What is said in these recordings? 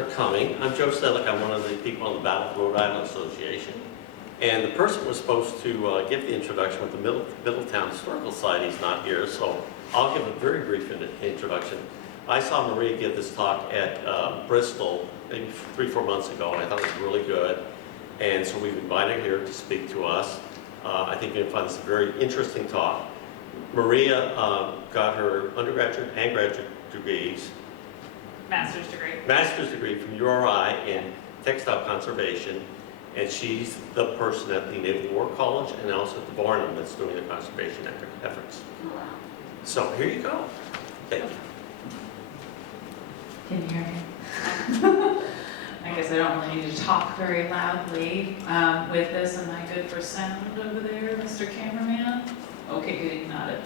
for coming. I'm Joe Sedlick. I'm one of the people on the Battle of Rhode Island Association. And the person was supposed to give the introduction with the Middletown Historical Society is not here, so I'll give a very brief introduction. I saw Maria give this talk at Bristol maybe 3-4 months ago, and I thought it was really good. And so we've invited her here to speak to us. I think you're going to find this a very interesting talk. Maria got her undergraduate and graduate degrees. Master's degree from URI in textile conservation, and she's the person at the Naval War College and also at the Barnum that's doing the conservation efforts. Oh, wow. So here you go. Thank you. Can you hear me? I guess I don't really need to talk very loudly with this. Am I good for sound over there, Mr. Cameraman? Okay, good, you nodded.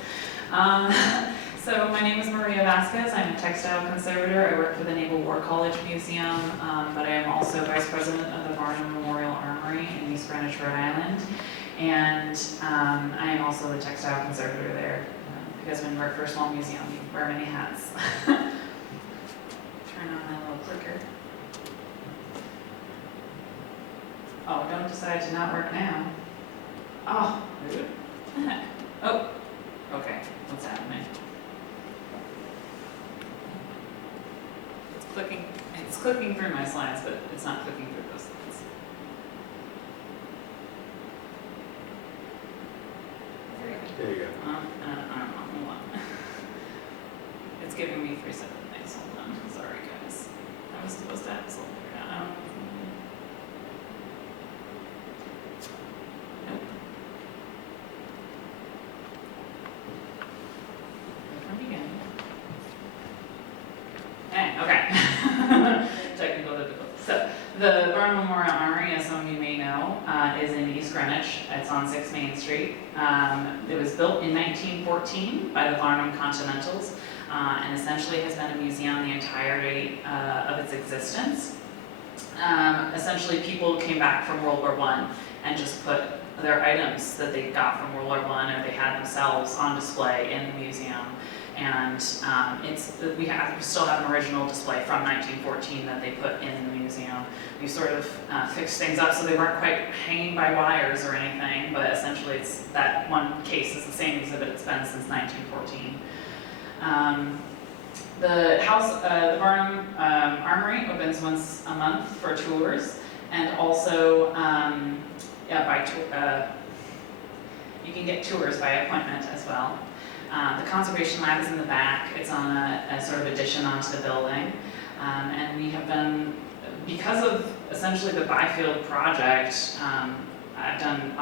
So my name is Maria Vazquez. I'm a textile conservator. I work for the Naval War College Museum, but I am also vice president of the Barnum Memorial Armory in East Greenwich, Rhode Island. And I am also the textile conservator there, because when you work for a small museum, you wear many hats. Turn on my little clicker. Oh, don't decide to not work now. Oh, rude. Oh, okay, what's happening? It's clicking through my slides, but it's not clicking through those slides. There you go. Hold on. It's giving me 3 separate things. Hold on. Sorry, guys. I was supposed to have this all figured out. Nope. From beginning. Okay. Technical difficulty. So, the Barnum Memorial Armory, as some of you may know, is in East Greenwich. It's on 6 Main Street. It was built in 1914 by the Barnum Continentals, and essentially has been a museum the entirety of its existence. Essentially, people came back from World War I and just put their items that they got from World War I or they had themselves on display in the museum. And we still have an original display from 1914 that they put in the museum. We sort of fixed things up so they weren't quite hanging by wires or anything, but essentially it's that one case is the same exhibit it's been since 1914. The Barnum Armory opens once a month for tours, and also you can get tours by appointment as well. The conservation lab is in the back. It's on a sort of addition onto the building. And we have been, because of essentially the Byfield project, I've done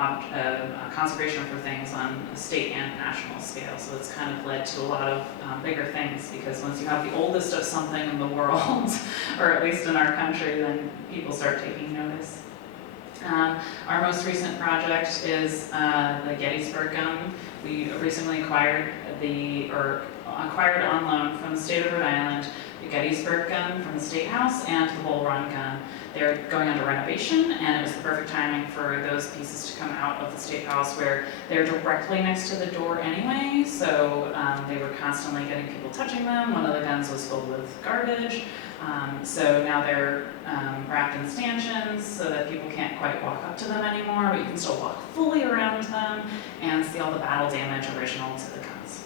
conservation for things on a state and national scale. So it's kind of led to a lot of bigger things, because once you have the oldest of something in the world, or at least in our country, then people start taking notice. Our most recent project is the Gettysburg gun. We recently acquired on loan from the state of Rhode Island the Gettysburg gun from the State House and the Bull Run gun. They're going under renovation, and it was the perfect timing for those pieces to come out of the State House, where they're directly next to the door anyway, so they were constantly getting people touching them. One of the guns was filled with garbage. So now they're wrapped in stanchions so that people can't quite walk up to them anymore, but you can still walk fully around them and see all the battle damage original to the guns.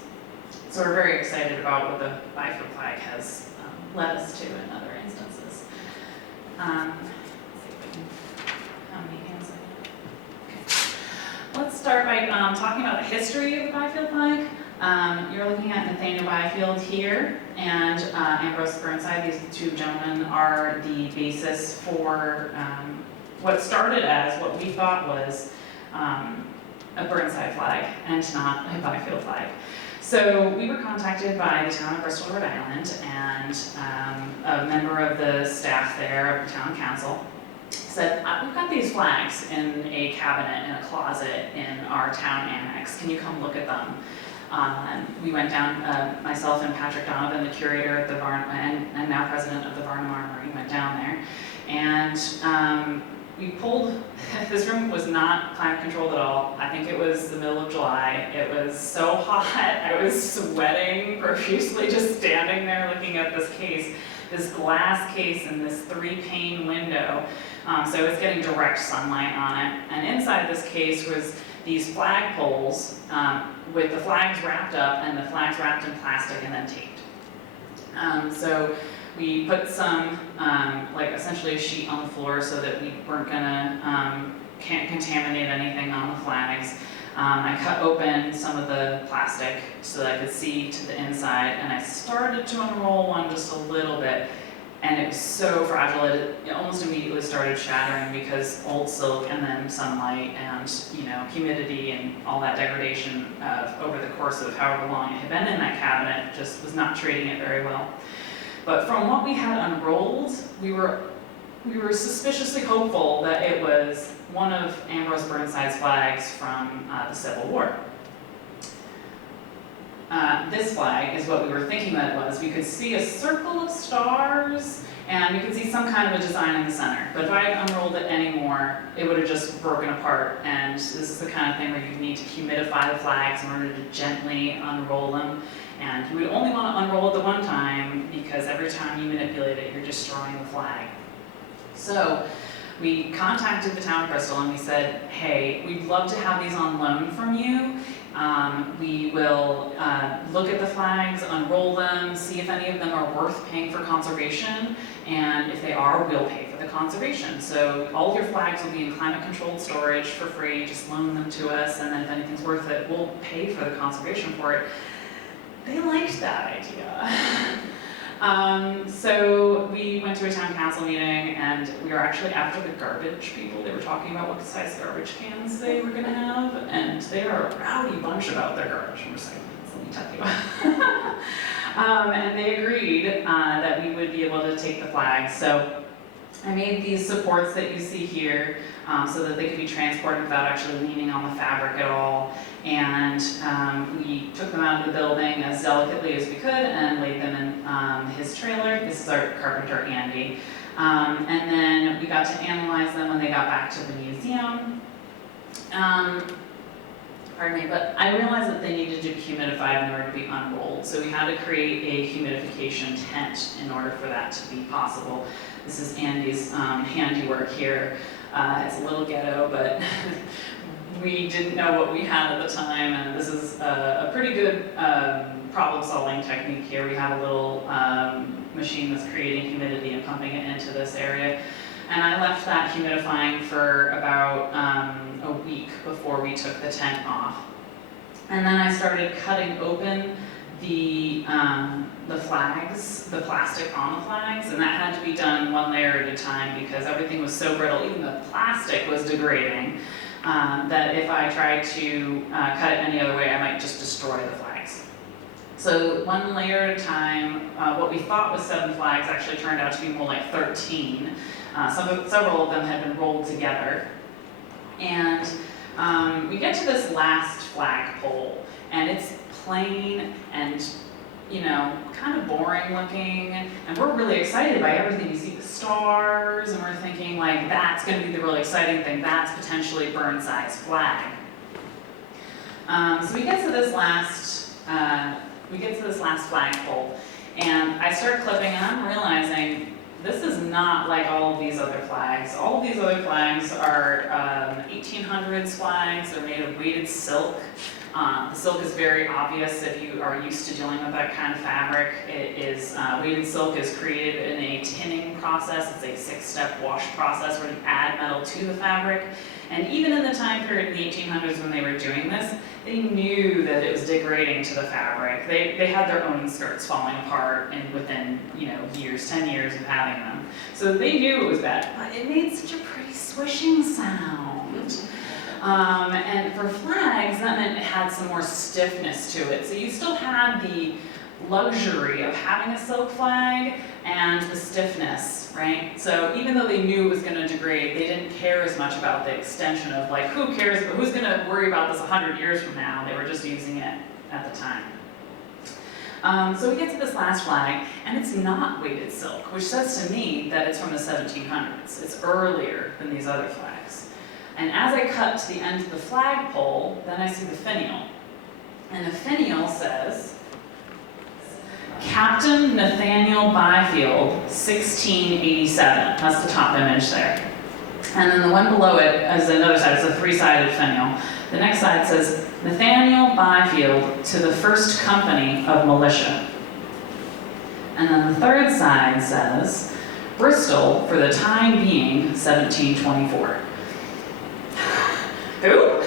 So we're very excited about what the Byfield flag has led us to in other instances. Let's see if we can, how many hands I have? Okay. Let's start by talking about the history of the Byfield flag. You're looking at Nathaniel Byfield here, and Ambrose Burnside. These two gentlemen are the basis for what started as what we thought was a Burnside flag and not a Byfield flag. So we were contacted by the town of Bristol, Rhode Island, and a member of the staff there, of the town council, said, we've got these flags in a cabinet in a closet in our town annex. Can you come look at them? And we went down, myself and Patrick Donovan, the curator at the Barnum, and now president of the Barnum Armory, went down there. And we pulled, this room was not climate controlled at all. I think it was the middle of July. It was so hot, I was sweating profusely just standing there looking at this case. this glass case and this 3-pane window. So it's getting direct sunlight on it. And inside this case was these flag poles with the flags wrapped up and the flags wrapped in plastic and then taped. So we put some, like essentially a sheet on the floor so that we weren't gonna can't contaminate anything on the flags. I cut open some of the plastic so that I could see to the inside, and I started to unroll one just a little bit, and it was so fragile it almost immediately started shattering because old silk and then sunlight and humidity and all that degradation over the course of however long it had been in that cabinet just was not treating it very well. But from what we had unrolled, we were suspiciously hopeful that it was one of Ambrose Burnside's flags from the Civil War. This flag is what we were thinking that it was. We could see a circle of stars, and we could see some kind of a design in the center. But if I had unrolled it anymore, it would have just broken apart. And this is the kind of thing where you need to humidify the flags in order to gently unroll them. And you would only want to unroll it the one time, because every time you manipulate it, you're destroying the flag. So we contacted the town of Bristol and we said, hey, we'd love to have these on loan from you. We will look at the flags, unroll them, see if any of them are worth paying for conservation, and if they are, we'll pay for the conservation. So all of your flags will be in climate-controlled storage for free, just loan them to us, and then if anything's worth it, we'll pay for the conservation for it. They liked that idea. So we went to a town council meeting, and we were actually after the garbage people. They were talking about what size garbage cans they were gonna have, and they are a rowdy bunch about their garbage and recycling, let me tell you. And they agreed that we would be able to take the flags. So I made these supports that you see here so that they could be transported without actually leaning on the fabric at all. And we took them out of the building as delicately as we could and laid them in his trailer. This is our carpenter, Andy. And then we got to analyze them when they got back to the museum. Pardon me, but I realized that they needed to be humidified in order to be unrolled. So we had to create a humidification tent in order for that to be possible. This is Andy's handiwork here. It's a little ghetto, but we didn't know what we had at the time, and this is a pretty good problem-solving technique here. We have a little machine that's creating humidity and pumping it into this area. And I left that humidifying for about a week before we took the tent off. And then I started cutting open the flags, the plastic on the flags, and that had to be done one layer at a time because everything was so brittle, even the plastic was degrading, that if I tried to cut it any other way, I might just destroy the flags. So one layer at a time, what we thought was 7 flags actually turned out to be more like 13. Several of them had been rolled together. And we get to this last flagpole, and it's plain and, kind of boring looking, and we're really excited by everything. You see the stars, and we're thinking like, that's gonna be the really exciting thing. That's potentially Burnside's flag. So we get to this last flagpole, and I start clipping, and I'm realizing this is not like all of these other flags. All of these other flags are 1800s flags. They're made of weighted silk. The silk is very obvious if you are used to dealing with that kind of fabric. It is, weighted silk is created in a tinning process. It's a 6-step wash process where you add metal to the fabric. And even in the time period in the 1800s when they were doing this, they knew that it was degrading to the fabric. They had their own skirts falling apart and within, years, 10 years of having them. So they knew it was bad, but it made such a pretty swishing sound. And for flags, that meant it had some more stiffness to it. So you still had the luxury of having a silk flag and the stiffness, right? So even though they knew it was going to degrade, they didn't care as much about the extension of like, who cares, but who's going to worry about this 100 years from now? They were just using it at the time. So we get to this last flag, and it's not weighted silk, which says to me that it's from the 1700s. It's earlier than these other flags. And as I cut to the end of the flagpole, then I see the finial. And the finial says, Captain Nathaniel Byfield, 1687. That's the top image there. And then the one below it is another side. It's a three-sided finial. The next side says, Nathaniel Byfield to the First Company of Militia. And then the third side says, Bristol for the time being, 1724. Who?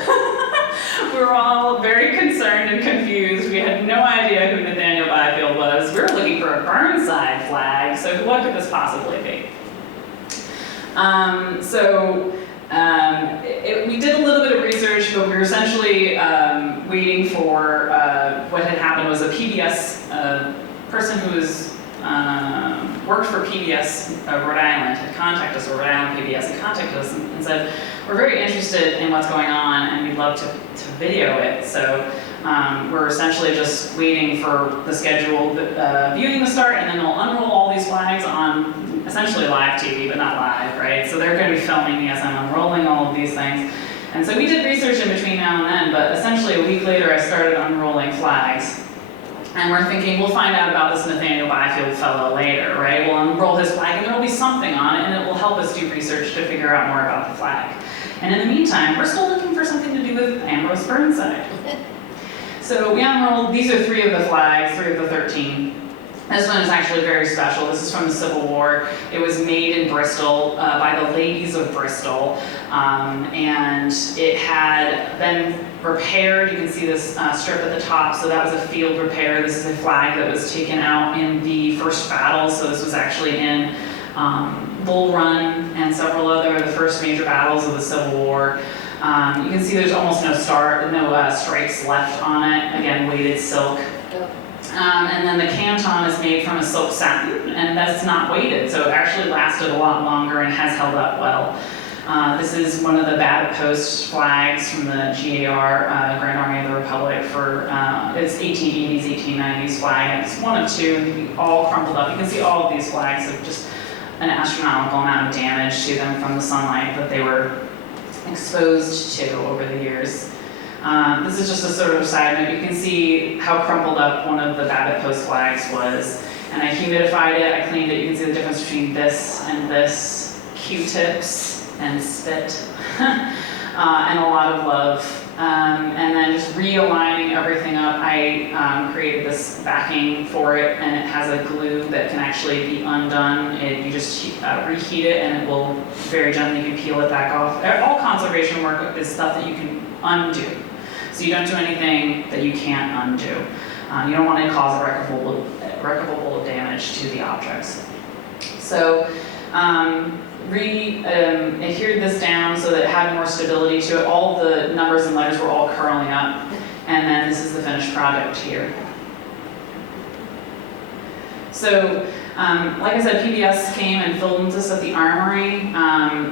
We were all very concerned and confused. We had no idea who Nathaniel Byfield was. We were looking for a Burnside flag, so what could this possibly be? We did a little bit of research, but we were essentially waiting for what had happened was a PBS person who was worked for PBS Rhode Island had contacted us, or Rhode Island PBS had contacted us and said, we're very interested in what's going on and we'd love to video it. So we're essentially just waiting for the scheduled viewing to start, and then they'll unroll all these flags on essentially live TV, but not live, right? So they're going to be filming me as I'm unrolling all of these things. And so we did research in between now and then, but essentially a week later I started unrolling flags. And we're thinking, we'll find out about this Nathaniel Byfield fellow later, right? We'll unroll his flag and there will be something on it, and it will help us do research to figure out more about the flag. And in the meantime, we're still looking for something to do with Ambrose Burnside. So we unrolled, these are 3 of the flags, 3 of the 13. This one is actually very special. This is from the Civil War. It was made in Bristol by the ladies of Bristol. And it had been repaired. You can see this strip at the top. So that was a field repair. This is a flag that was taken out in the first battle. So this was actually in Bull Run and several other, the first major battles of the Civil War. You can see there's almost no stripes left on it. Again, weighted silk. And then the canton is made from a silk satin, and that's not weighted, so it actually lasted a lot longer and has held up well. This is one of the Battle Post flags from the GAR, Grand Army of the Republic, for its 1880s, 1890s flag. It's one of 2, all crumpled up. You can see all of these flags have just an astronomical amount of damage to them from the sunlight that they were exposed to over the years. This is just a sort of side note. You can see how crumpled up one of the Babbitt Post flags was. And I humidified it, I cleaned it. You can see the difference between this and this. Q-tips and spit. And a lot of love. And then just realigning everything up, I created this backing for it, and it has a glue that can actually be undone. You just reheat it and it will very gently, you can peel it back off. All conservation work is stuff that you can undo. So you don't do anything that you can't undo. You don't want to cause irreparable damage to the objects. So adhered this down so that it had more stability to it. All the numbers and letters were all curling up. And then this is the finished product here. So, like I said, PBS came and filmed this at the Armory.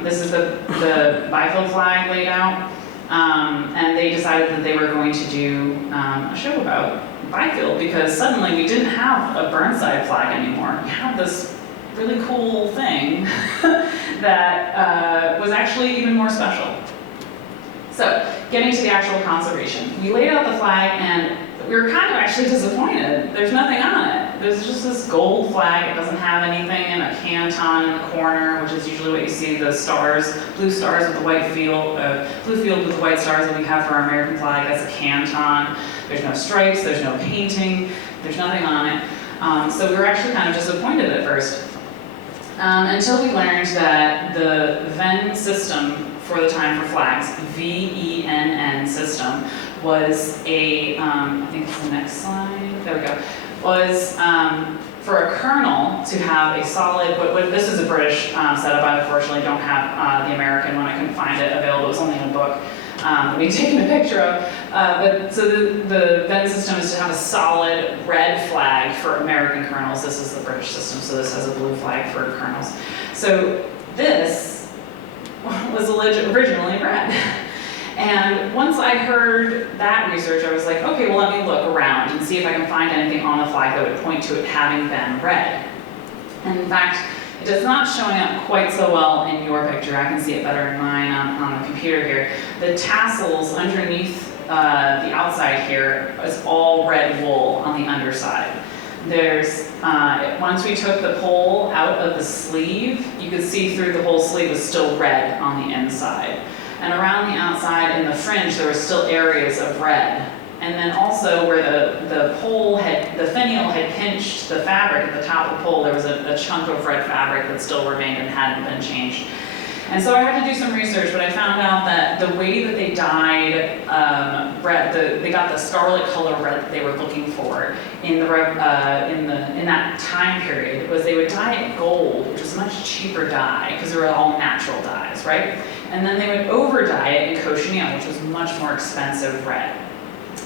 This is the Byfield flag laid out. And they decided that they were going to do a show about Byfield, because suddenly we didn't have a Burnside flag anymore. We had this really cool thing that was actually even more special. So, getting to the actual conservation. We laid out the flag and we were kind of actually disappointed. There's nothing on it. There's just this gold flag. It doesn't have anything, and a canton in the corner, which is usually what you see, the stars, blue stars with the white field, blue field with the white stars that we have for our American flag. That's a canton. There's no stripes, there's no painting, there's nothing on it. So we were actually kind of disappointed at first. Until we learned that the VEN system for the time for flags, VENN system, was a, I think it's the next slide, there we go, was for a colonel to have a solid, this is a British setup. I unfortunately don't have the American one. I couldn't find it available. It was only in a book that we'd taken a picture of. But so the VEN system is to have a solid red flag for American colonels. This is the British system, so this has a blue flag for colonels. So this was originally red. And once I heard that research, I was like, okay, well, let me look around and see if I can find anything on the flag that would point to it having been red. And in fact, it is not showing up quite so well in your picture. I can see it better in mine on the computer here. The tassels underneath the outside here is all red wool on the underside. there's, once we took the pole out of the sleeve, you could see through the whole sleeve was still red on the inside. And around the outside in the fringe, there were still areas of red. And then also where the pole had, the finial had pinched the fabric at the top of the pole, there was a chunk of red fabric that still remained and hadn't been changed. And so I had to do some research, but I found out that the way that they dyed red, they got the scarlet color red that they were looking for in that time period, was they would dye it gold, which was a much cheaper dye because they were all natural dyes, right? And then they would over dye it in cochineal, which was much more expensive red.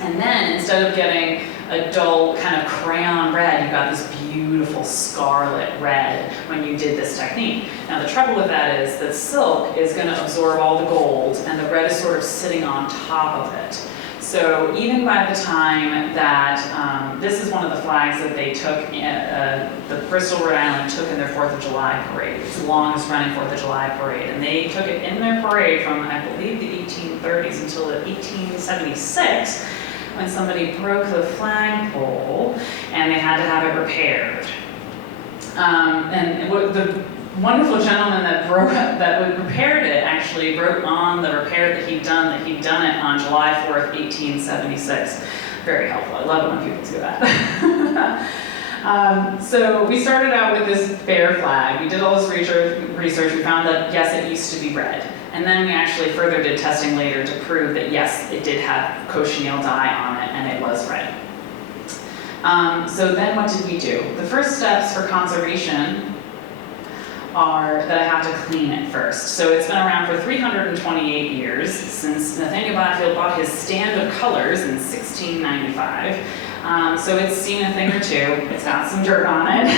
And then instead of getting a dull kind of crayon red, you got this beautiful scarlet red when you did this technique. Now the trouble with that is that silk is going to absorb all the gold and the red is sort of sitting on top of it. So even by the time that, this is one of the flags that they took, the Bristol, Rhode Island took in their 4th of July parade. It's the longest running 4th of July parade. And they took it in their parade from, I believe, the 1830s until 1876. When somebody broke the flagpole and they had to have it repaired. The wonderful gentleman that repaired it actually wrote on the repair that he'd done it on July 4th, 1876. Very helpful. I love it when people do that. So we started out with this bear flag. We did all this research. We found that, yes, it used to be red. And then we actually further did testing later to prove that, yes, it did have cochineal dye on it, and it was red. So then what did we do? The first steps for conservation are that I have to clean it first. So it's been around for 328 years since Nathaniel Blatfield bought his stand of colors in 1695. So it's seen a thing or two. It's got some dirt on it.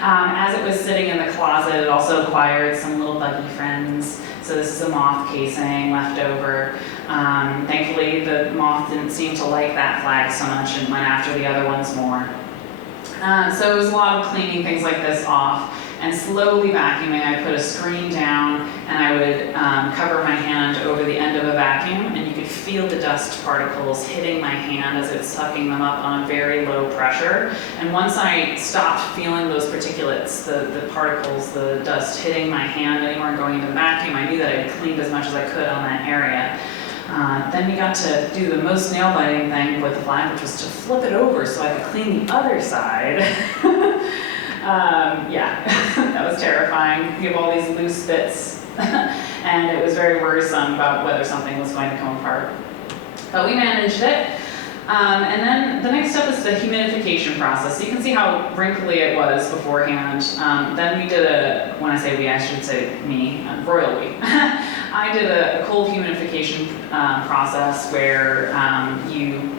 As it was sitting in the closet, it also acquired some little buggy friends. So this is a moth casing left over. Thankfully, the moth didn't seem to like that flag so much and went after the other ones more. So it was a lot of cleaning things like this off and slowly vacuuming. I put a screen down and I would cover my hand over the end of a vacuum, and you could feel the dust particles hitting my hand as it's sucking them up on a very low pressure. And once I stopped feeling those particulates, the particles, the dust hitting my hand anymore and going into the vacuum, I knew that I had cleaned as much as I could on that area. Then we got to do the most nail-biting thing with the flag, which was to flip it over so I could clean the other side. Yeah, that was terrifying. You have all these loose bits, and it was very worrisome about whether something was going to come apart. But we managed it. And then the next step is the humidification process. So you can see how wrinkly it was beforehand. Then we did when I say we, I should say me, royal we. I did a cold humidification process where you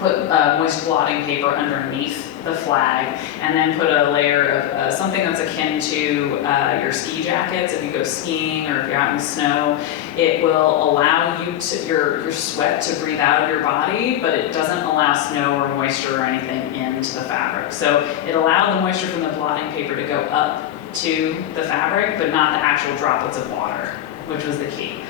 put moist blotting paper underneath the flag, and then put a layer of something that's akin to your ski jackets. If you go skiing or if you're out in the snow, it will allow you to your sweat to breathe out of your body, but it doesn't allow snow or moisture or anything into the fabric. So it allowed the moisture from the blotting paper to go up to the fabric, but not the actual droplets of water, which was the key.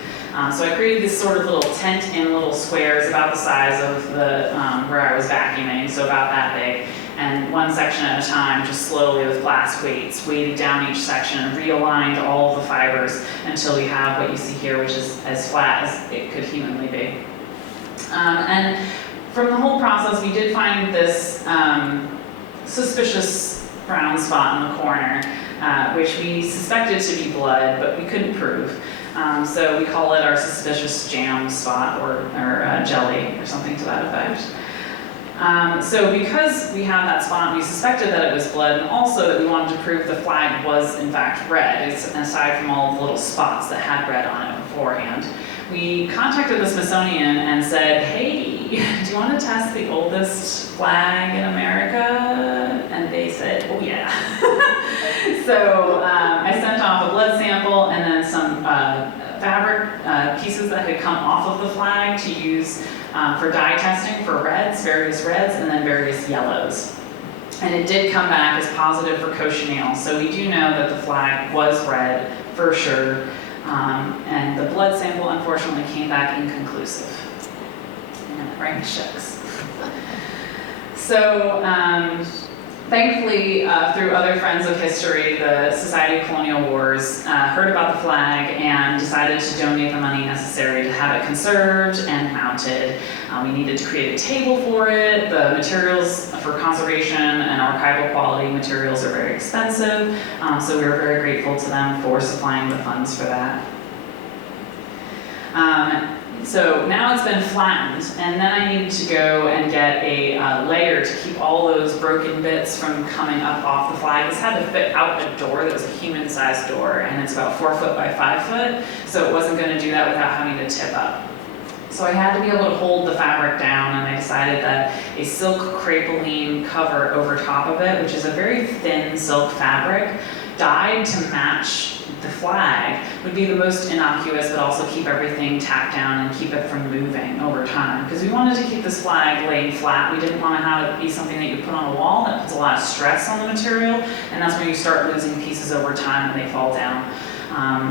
So I created this sort of little tent in little squares about the size of the where I was vacuuming, so about that big. And one section at a time, just slowly with glass weights, weighted down each section and realigned all the fibers until we have what you see here, which is as flat as it could humanly be. And from the whole process, we did find this suspicious brown spot in the corner, which we suspected to be blood, but we couldn't prove. So we call it our suspicious jam spot or jelly or something to that effect. So because we had that spot, we suspected that it was blood, and also that we wanted to prove the flag was in fact red, aside from all the little spots that had red on it beforehand. We contacted the Smithsonian and said, hey, do you want to test the oldest flag in America? And they said, oh yeah. So I sent off a blood sample and then some fabric pieces that had come off of the flag to use for dye testing for reds, various reds, and then various yellows. And it did come back as positive for cochineal, so we do know that the flag was red for sure. And the blood sample unfortunately came back inconclusive. And it rang shucks. So Thankfully, through other friends of history, the Society of Colonial Wars heard about the flag and decided to donate the money necessary to have it conserved and mounted. We needed to create a table for it. The materials for conservation and archival quality materials are very expensive, so we were very grateful to them for supplying the funds for that. So now it's been flattened, and then I needed to go and get a layer to keep all those broken bits from coming up off the flag. This had to fit out a door that was a human-sized door, and it's about 4 foot by 5 foot, so it wasn't going to do that without having to tip up. So I had to be able to hold the fabric down, and I decided that a silk crepeline cover over top of it, which is a very thin silk fabric, dyed to match the flag, would be the most innocuous, but also keep everything tacked down and keep it from moving over time. Because we wanted to keep this flag laying flat. We didn't want to have it be something that you put on a wall that puts a lot of stress on the material, and that's when you start losing pieces over time and they fall down.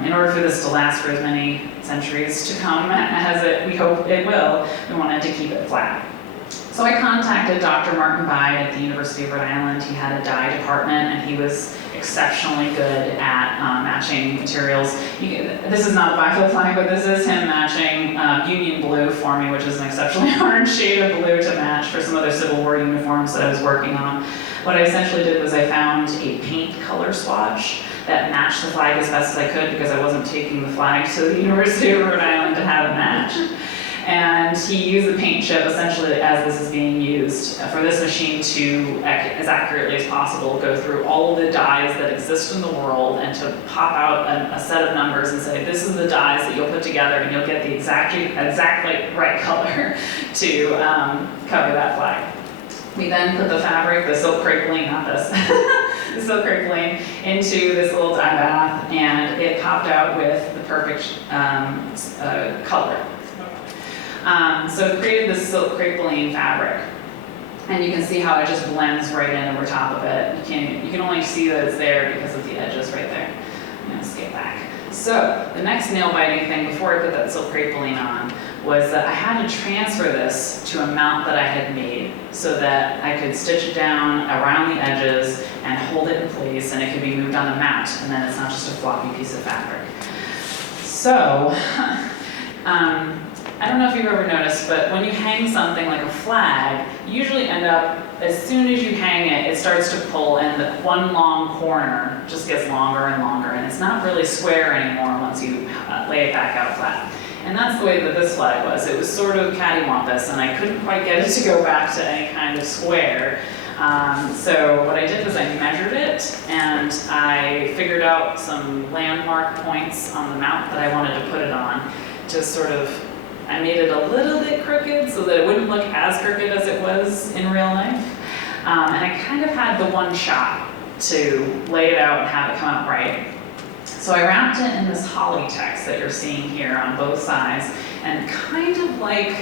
In order for this to last for as many centuries to come as we hope it will, we wanted to keep it flat. So I contacted Dr. Martin Bide at the University of Rhode Island. He had a dye department, and he was exceptionally good at matching materials. This is not the 5 foot flag, but this is him matching Union blue for me, which is an exceptionally hard shade of blue to match for some other Civil War uniforms that I was working on. What I essentially did was I found a paint color swatch that matched the flag as best as I could, because I wasn't taking the flag to the University of Rhode Island to have it matched. And he used the paint chip essentially as this is being used for this machine to, as accurately as possible, go through all of the dyes that exist in the world and to pop out a set of numbers and say, this is the dyes that you'll put together and you'll get the exactly right color to cover that flag. We then put the fabric, the silk crepeline, not this, the silk crepeline, into this little dye bath, and it popped out with the perfect color. So it created this silk crepeline fabric, and you can see how it just blends right in over top of it. You can only see that it's there because of the edges right there. I'm gonna skip back. So the next nail biting thing before I put that silk crepeline on was that I had to transfer this to a mount that I had made so that I could stitch it down around the edges and hold it in place, and it could be moved on a mount, and then it's not just a floppy piece of fabric. So, I don't know if you've ever noticed, but when you hang something like a flag, you usually end up, as soon as you hang it, it starts to pull, and the one long corner just gets longer and longer, and it's not really square anymore once you lay it back out flat. And that's the way that this flag was. It was sort of cattywampus, and I couldn't quite get it to go back to any kind of square. So what I did was I measured it, and I figured out some landmark points on the mount that I wanted to put it on. Just sort of, I made it a little bit crooked so that it wouldn't look as crooked as it was in real life. And I kind of had the one shot to lay it out and have it come out right. So I wrapped it in this holly text that you're seeing here on both sides, and kind of like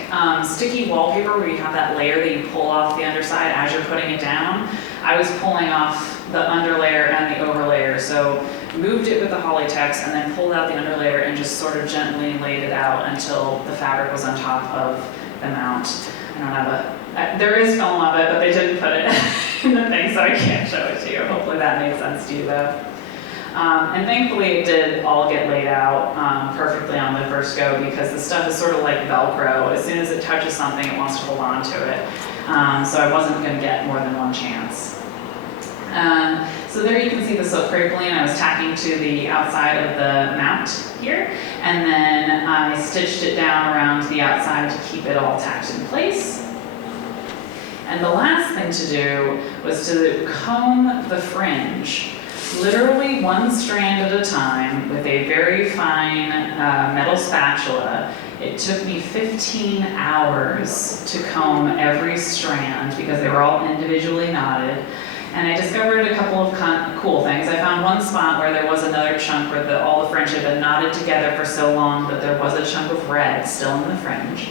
sticky wallpaper where you have that layer that you pull off the underside as you're putting it down. I was pulling off the underlayer and the overlayer, so moved it with the holly text and then pulled out the underlayer and just sort of gently laid it out until the fabric was on top of the mount. I don't have there is film of it, but they didn't put it in the thing, so I can't show it to you. Hopefully that made sense to you though. And thankfully it did all get laid out perfectly on the first go, because the stuff is sort of like Velcro. As soon as it touches something, it wants to hold on to it. So I wasn't going to get more than one chance. So there you can see the silk crepeline I was tacking to the outside of the mount here, and then I stitched it down around the outside to keep it all tacked in place. And the last thing to do was to comb the fringe, literally one strand at a time with a very fine metal spatula. It took me 15 hours to comb every strand because they were all individually knotted. And I discovered a couple of cool things. I found one spot where there was another chunk where all the fringe had been knotted together for so long that there was a chunk of red still in the fringe.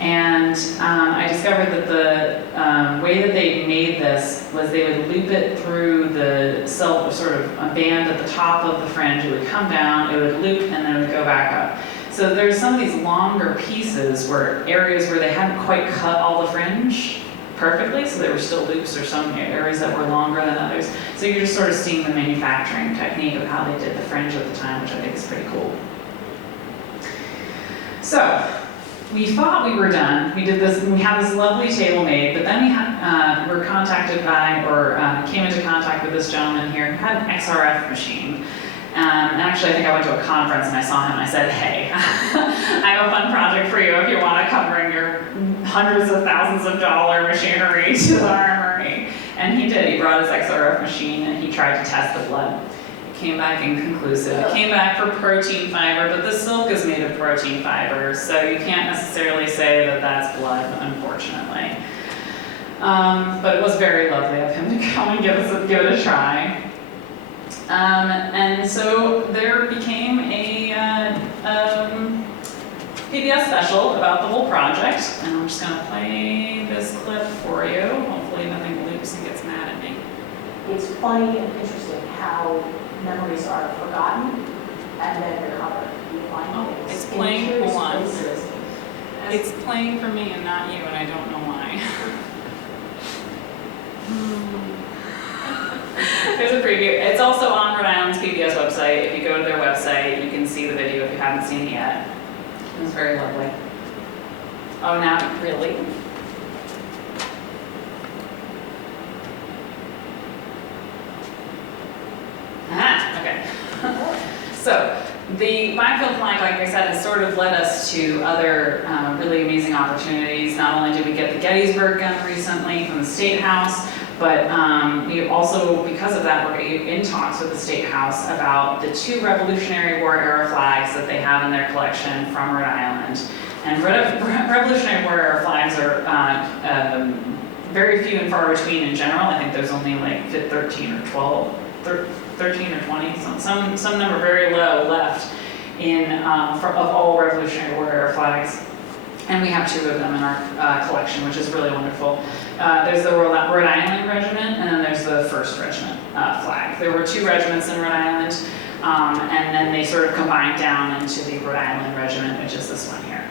And I discovered that the way that they made this was they would loop it through the silk, sort of a band at the top of the fringe. It would come down, it would loop, and then it would go back up. So there's some of these longer pieces where areas where they hadn't quite cut all the fringe perfectly, so there were still loops or some areas that were longer than others. So you're just sort of seeing the manufacturing technique of how they did the fringe at the time, which I think is pretty cool. So we thought we were done. We did this, we had this lovely table made, but then we were contacted by, or came into contact with this gentleman here who had an XRF machine. And actually, I think I went to a conference and I saw him and I said, hey, I have a fun project for you if you want to come bring your hundreds of thousands of dollar machinery to the armory. And he did. He brought his XRF machine and he tried to test the blood. It came back inconclusive. It came back for protein fiber, but the silk is made of protein fibers, so you can't necessarily say that that's blood, unfortunately. But it was very lovely of him to come and give it a try. And so there became a PBS special about the whole project, and I'm just going to play this clip for you. Hopefully nothing loops and gets mad at me. It's funny and interesting how memories are forgotten and then recovered. You find things It's in playing, curious hold on. places. It's playing for me and not you, and I don't know why. There's a preview. It's also on Rhode Island's PBS website. If you go to their website, you can see the video if you haven't seen it yet. It was very lovely. Oh, now, really? Aha, okay. So, the Minefield Flag, like I said, has sort of led us to other really amazing opportunities. Not only did we get the Gettysburg gun recently from the State House, but we also, because of that, we're in talks with the State House about the 2 Revolutionary War era flags that they have in their collection from Rhode Island. And Revolutionary War era flags are very few and far between in general. I think there's only like 13 or 12, 13 or 20, some number very low left in of all Revolutionary War era flags. And we have 2 of them in our collection, which is really wonderful. There's the Rhode Island Regiment, and then there's the 1st Regiment flag. There were 2 regiments in Rhode Island, and then they sort of combined down into the Rhode Island Regiment, which is this one here.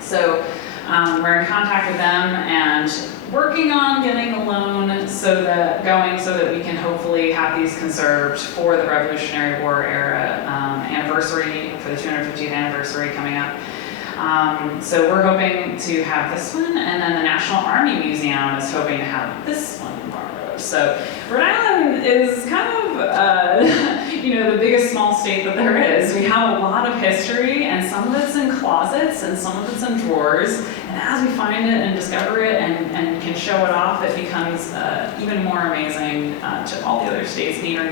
So we're in contact with them and working on getting a loan so that we can hopefully have these conserved for the Revolutionary War era anniversary, for the 250th anniversary coming up. So we're hoping to have this one, and then the National Army Museum is hoping to have this one borrowed. So Rhode Island is kind of, the biggest small state that there is. We have a lot of history, and some of it's in closets, and some of it's in drawers. And as we find it and discover it and can show it off, it becomes even more amazing to all the other states. Neater,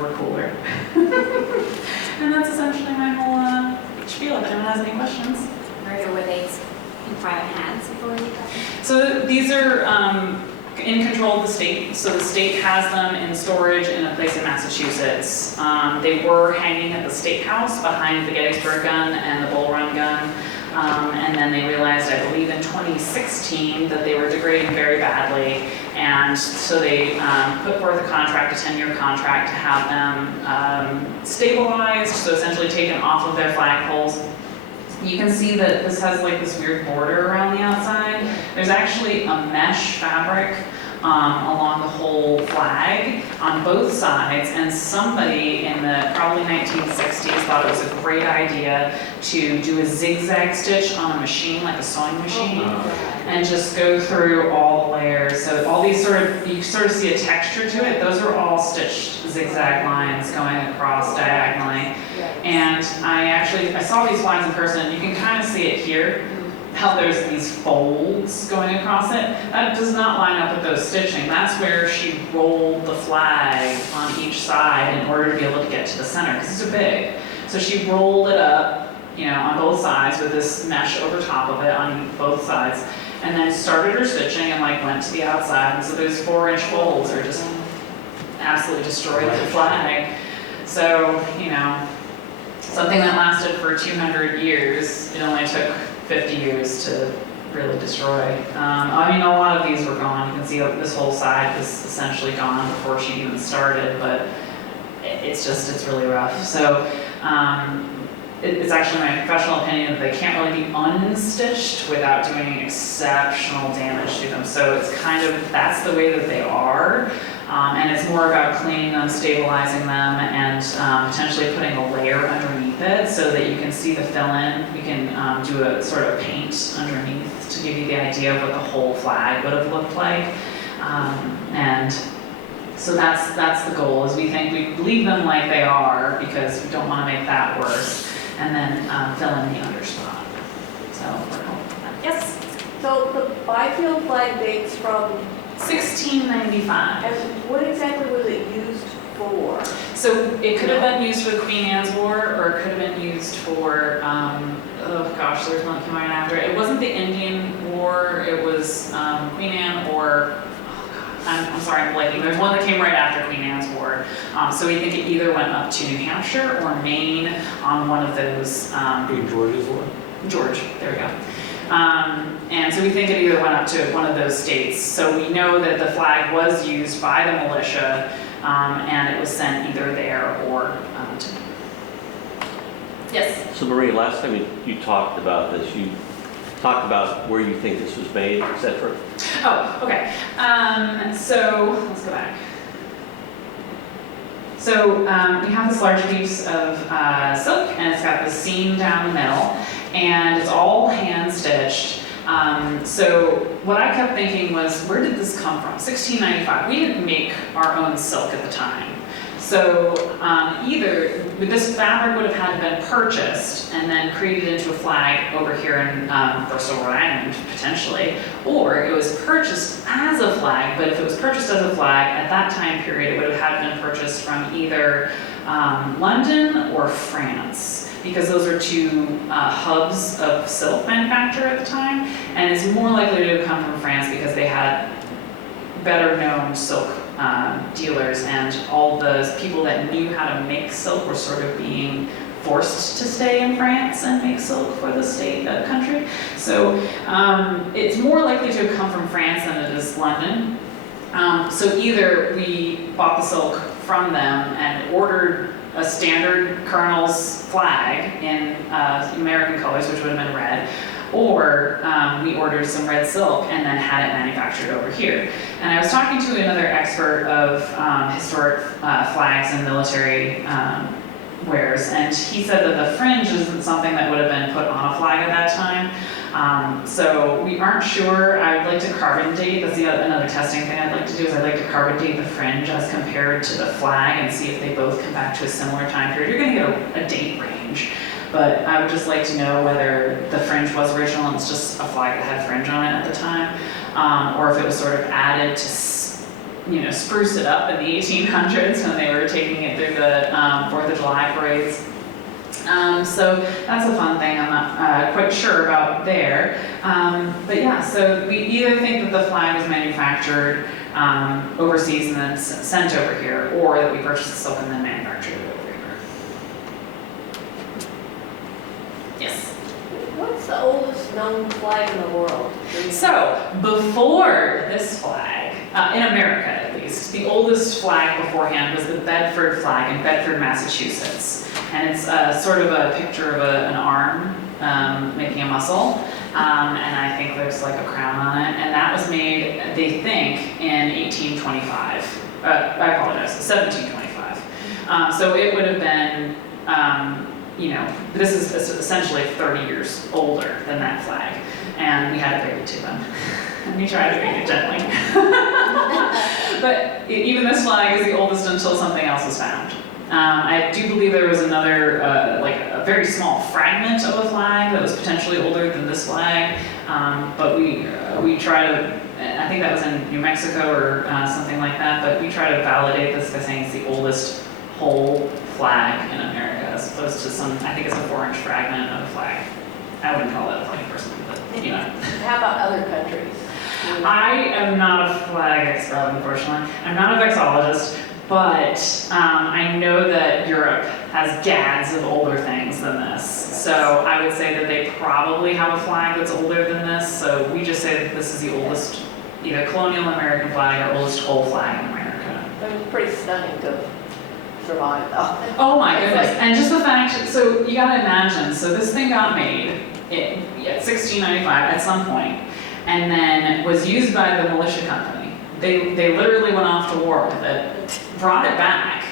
we're cooler. And that's essentially my whole spiel. If anyone has any questions. Or were they in private hands before you got them? So these are in control of the state. So the state has them in storage in a place in Massachusetts. They were hanging at the State House behind the Gettysburg gun and the Bull Run gun. And then they realized, I believe in 2016, that they were degrading very badly. And so they put forth a contract, a 10-year contract, to have them stabilized, so essentially taken off of their flagpoles. You can see that this has like this weird border around the outside. There's actually a mesh fabric along the whole flag on both sides, and somebody in the probably 1960s thought it was a great idea to do a zigzag stitch on a machine, like a sewing machine, and just go through all the layers. So all these you sort of see a texture to it. Those are all stitched zigzag lines going across diagonally. And I saw these flags in person. You can kind of see it here, how there's these folds going across it. That does not line up with those stitching. That's where she rolled the flag on each side in order to be able to get to the center, because it's so big. So she rolled it up, on both sides with this mesh over top of it on both sides, and then started her stitching and went to the outside. And so those 4-inch folds are just absolutely destroyed the flag. So, something that lasted for 200 years, it only took 50 years to really destroy. A lot of these were gone. You can see this whole side was essentially gone before she even started, but it's really rough. So it's actually my professional opinion that they can't really be unstitched without doing exceptional damage to them. So it's kind of, that's the way that they are. And it's more about cleaning them, stabilizing them, and potentially putting a layer underneath it so that you can see the fill-in. We can do a sort of paint underneath to give you the idea of what the whole flag would have looked like. And so that's the goal, is we think we leave them like they are because we don't want to make that worse, and then fill in the underspot. So we're hoping for that. Yes? So the Byfield flag dates from, 1695. and what exactly was it used for? So it could have been used for the Queen Anne's War, or it could have been used for, oh gosh, there's one coming right after it. It wasn't the Indian War, it was Queen Anne, or, oh God, I'm sorry, I'm blanking. There's one that came right after Queen Anne's War. So we think it either went up to New Hampshire or Maine on one of those. King George's one? George, there we go. And so we think it either went up to one of those states. So we know that the flag was used by the militia, and it was sent either there or to. Yes? So Maria, last time you talked about this, you talked about where you think this was made, et cetera. Oh, okay. So let's go back. So we have this large piece of silk, and it's got the seam down the middle, and it's all hand stitched. So what I kept thinking was, where did this come from? 1695. We didn't make our own silk at the time. So either this fabric would have had to been purchased and then created into a flag over here in Bristol, Rhode Island, potentially, or it was purchased as a flag. But if it was purchased as a flag at that time period, it would have had been purchased from either London or France, because those are two hubs of silk manufacture at the time, and it's more likely to have come from France because they had better known silk dealers, and all the people that knew how to make silk were sort of being forced to stay in France and make silk for the country. So it's more likely to have come from France than it is London. So either we bought the silk from them and ordered a standard colonel's flag in American colors, which would have been red, or we ordered some red silk and then had it manufactured over here. And I was talking to another expert of historic flags and military wares, and he said that the fringe isn't something that would have been put on a flag at that time. So we aren't sure. I would like to carbon date. That's another testing thing I'd like to do, is I'd like to carbon date the fringe as compared to the flag and see if they both come back to a similar time period. You're going to get a date range. But I would just like to know whether the fringe was original and it's just a flag that had fringe on it at the time, or if it was sort of added to, spruce it up in the 1800s when they were taking it through the 4th of July parades. So that's a fun thing I'm not quite sure about there. But yeah, so we either think that the flag was manufactured overseas and then sent over here, or that we purchased the silk and then manufactured it over here. Yes? What's the oldest known flag in the world? So, before this flag, in America at least, the oldest flag beforehand was the Bedford flag in Bedford, Massachusetts. And it's sort of a picture of an arm making a muscle. And I think there's like a crown on it. And that was made, they think, in 1825. I apologize, 1725. So it would have been, this is essentially 30 years older than that flag. And we had to bring it to them. And we tried to bring it gently. But even this flag is the oldest until something else is found. I do believe there was another, like a very small fragment of a flag that was potentially older than this flag. But we try to, I think that was in New Mexico or something like that, but we try to validate this by saying it's the oldest whole flag in America, as opposed to some, I think it's a 4-inch fragment of a flag. I wouldn't call it a flag personally, but How about other countries? I am not a flag expert, unfortunately. I'm not a vexillologist, but I know that Europe has gads of older things than this. So I would say that they probably have a flag that's older than this. So we just say that this is the oldest, either colonial American flag or oldest whole flag in America. It was pretty stunning to survive though. Oh my goodness, and just the fact, so you gotta imagine, so this thing got made in 1695 at some point, and then was used by the militia company. They literally went off to war with it, brought it back,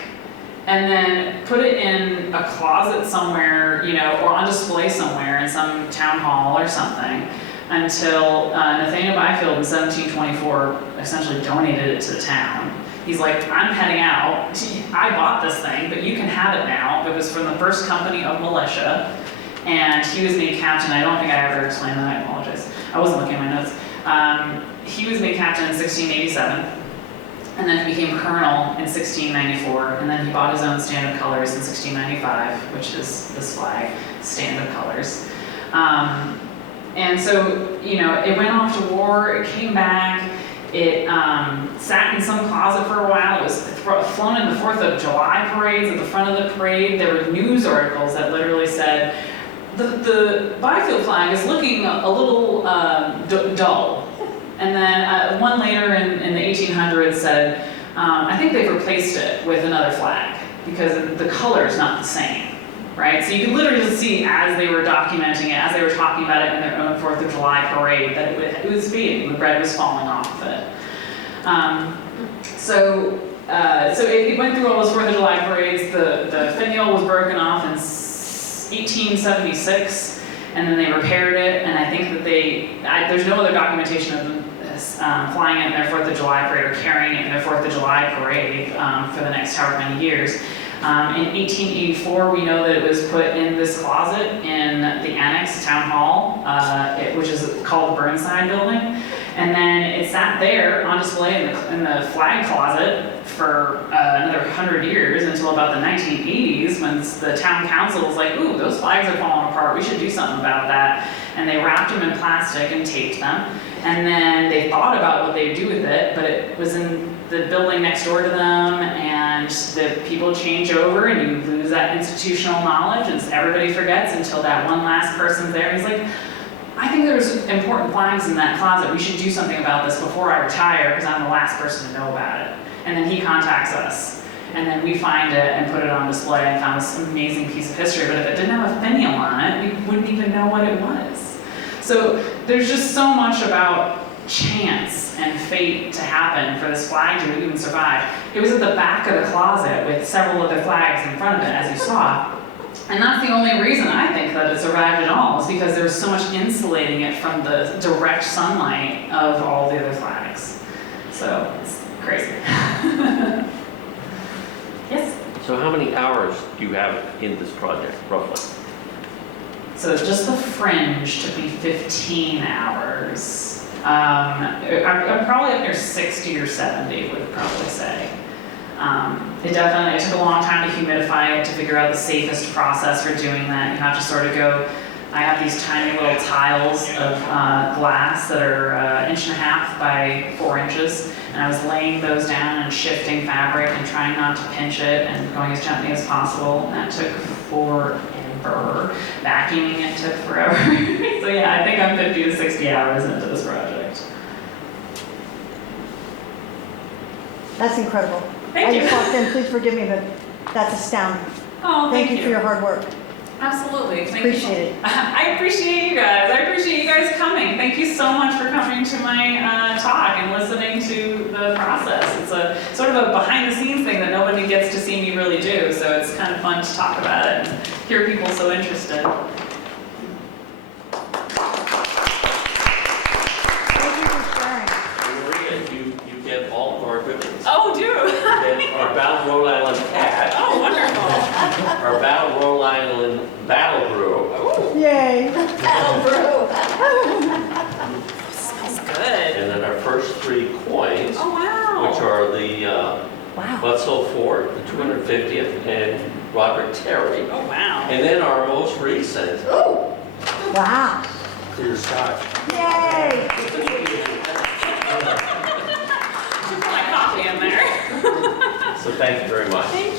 and then put it in a closet somewhere, you know, or on display somewhere in some town hall or something, until Nathaniel Byfield in 1724 essentially donated it to the town. He's like, I'm heading out. I bought this thing, but you can have it now. It was from the first company of militia, and he was made captain. I don't think I ever explained that. I apologize. I wasn't looking at my notes. He was made captain in 1687, and then he became colonel in 1694, and then he bought his own stand of colors in 1695, which is this flag, stand of colors. And so, you know, it went off to war, it came back, it sat in some closet for a while. It was flown in the 4th of July parades at the front of the parade. There were news articles that literally said, the Byfield flag is looking a little dull. And then one later in the 1800s said, I think they've replaced it with another flag because the color is not the same. Right? So you could literally just see as they were documenting it, as they were talking about it in their own 4th of July parade, that it was fading, the bread was falling off of it. So it went through all those 4th of July parades. The finial was broken off in 1876, and then they repaired it, and I think that there's no other documentation of them flying it in their 4th of July parade or carrying it in their 4th of July parade for the next however many years. In 1884, we know that it was put in this closet in the Annex Town Hall, which is called the Burnside Building. And then it sat there on display in the flag closet for another 100 years until about the 1980s, when the town council was like, ooh, those flags are falling apart, we should do something about that. And they wrapped them in plastic and taped them. And then they thought about what they'd do with it, but it was in the building next door to them, and the people change over and you lose that institutional knowledge, and everybody forgets until that one last person's there. He's like, I think there's important flags in that closet. We should do something about this before I retire because I'm the last person to know about it. And then he contacts us, and then we find it and put it on display and found this amazing piece of history. But if it didn't have a finial on it, we wouldn't even know what it was. So there's just so much about chance and fate to happen for this flag to even survive. It was at the back of the closet with several other flags in front of it, as you saw. And that's the only reason I think that it survived at all, is because there was so much insulating it from the direct sunlight of all the other flags. So it's crazy. Yes? So how many hours do you have in this project, roughly? So just the fringe took me 15 hours. I'm probably up near 60 or 70, would probably say. It took a long time to humidify it, to figure out the safest process for doing that. You have to sort of go, I have these tiny little tiles of glass that are 1.5 inches by 4 inches, and I was laying those down and shifting fabric and trying not to pinch it and going as gently as possible. And that took forever. Vacuuming it took forever. So yeah, I think I'm 50 to 60 hours into this project. That's incredible. Thank you. I just walked in, please forgive me, but that's astounding. Oh, Thank you for your hard work. Absolutely. Thank Appreciate you. it. I appreciate you guys. I appreciate you guys coming. Thank you so much for coming to my talk and listening to the process. It's a sort of a behind the scenes thing that nobody gets to see me really do, so it's kind of fun to talk about it and hear people so interested. Thank you for sharing. Maria, you get all of our goodies. Oh, do? You get our Battle Rhode Island hat, Oh, wonderful. our Battle Rhode Island Battle Brew, Yay. That'll brew. Smells good. and then our first 3 coins, Oh, wow. which are the Wow. Butzel Ford, the 250th, and Robert Terry. Oh, wow. And then our most recent, Ooh. Wow. Clear Sky. Yay. Put my coffee in there. So thank you very much. Thank